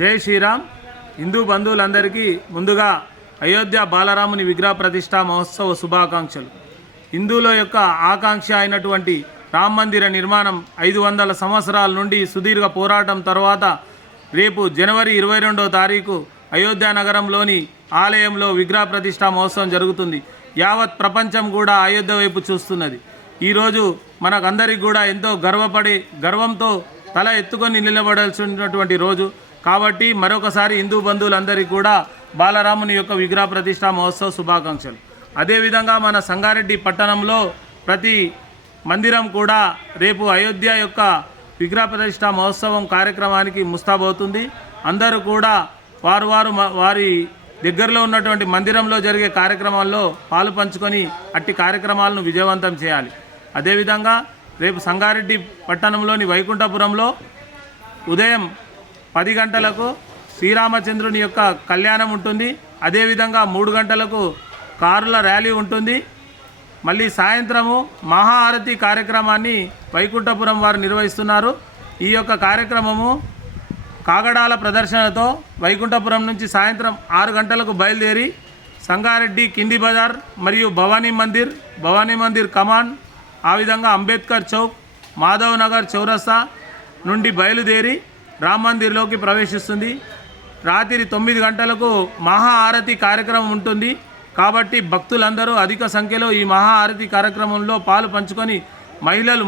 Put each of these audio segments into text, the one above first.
జై శ్రీరామ్. హిందూ బంధువులందరికీ ముందుగా అయోధ్య బాలరాముని విగ్రహ ప్రతిష్ఠా మహోత్సవ శుభాకాంక్షలు. హిందువుల యొక్క ఆకాంక్ష అయినటువంటి రామ మందిర నిర్మాణం 500 సంవత్సరాల నుండి సుదీర్ఘ పోరాటం తర్వాత రేపు జనవరి 22వ తారీఖు అయోధ్య నగరంలోని ఆలయంలో విగ్రహ ప్రతిష్ఠా మహోత్సవం జరుగుతుంది. యావత్ ప్రపంచం కూడా అయోధ్య వైపు చూస్తున్నది. ఈరోజు మనకందరికి కూడా ఎంతో గర్వంతో తల ఎత్తుకొని నిలబడాల్సినటువంటి రోజు కాబట్టి మరొకసారి హిందూ బంధువులందరికీ కూడా బాలరాముని యొక్క విగ్రహ ప్రతిష్ఠా మహోత్సవ శుభాకాంక్షలు. అదేవిధంగా మన సంగారెడ్డి పట్టణంలో ప్రతి మందిరం కూడా రేపు అయోధ్య యొక్క విగ్రహ ప్రతిష్ఠా మహోత్సవం కార్యక్రమానికి ముస్తాబవుతుంది. అందరూ కూడా వారి దగ్గరలో ఉన్నటువంటి మందిరంలో జరిగే కార్యక్రమాల్లో పాలు పంచుకొని అట్టి కార్యక్రమాలను విజయవంతం చేయాలి. అదేవిధంగా రేపు సంగారెడ్డి పట్టణంలోని వైకుంఠపురంలో ఉదయం 10 గంటలకు శ్రీరామచంద్రుని యొక్క కళ్యాణం ఉంటుంది. అదేవిధంగా 3 గంటలకు కారుల ర్యాలీ ఉంటుంది. మళ్ళీ సాయంత్రము మహాఆరతి కార్యక్రమాన్ని వైకుంఠపురం వారు నిర్వహిస్తున్నారు. ఈ యొక్క కార్యక్రమము కాగడాల ప్రదర్శనతో వైకుంఠపురం నుంచి సాయంత్రం 6 గంటలకు బయలుదేరి సంగారెడ్డి కింది బజార్ మరియు భవానీ మందిర్ కమాన్, ఆ విధంగా అంబేద్కర్ చౌక్, మాధవ్ నగర్ చౌరస్తా నుండి బయలుదేరి రామ్ మందిర్లోకి ప్రవేశిస్తుంది. రాత్రి 9 గంటలకు మహా ఆరతి కార్యక్రమం ఉంటుంది. కాబట్టి భక్తులందరూ అధిక సంఖ్యలో ఈ మహా ఆరతి కార్యక్రమంలో పాలు పంచుకొని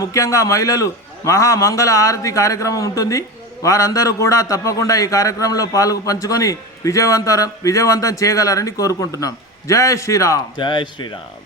ముఖ్యంగా మహిళలు మహామంగళ ఆరతి కార్యక్రమం ఉంటుంది. వారందరూ కూడా తప్పకుండా ఈ కార్యక్రమంలో పాలు పంచుకొని విజయవంతం చేయగలరని కోరుకుంటున్నాం. జై శ్రీరామ్. జై శ్రీరామ్.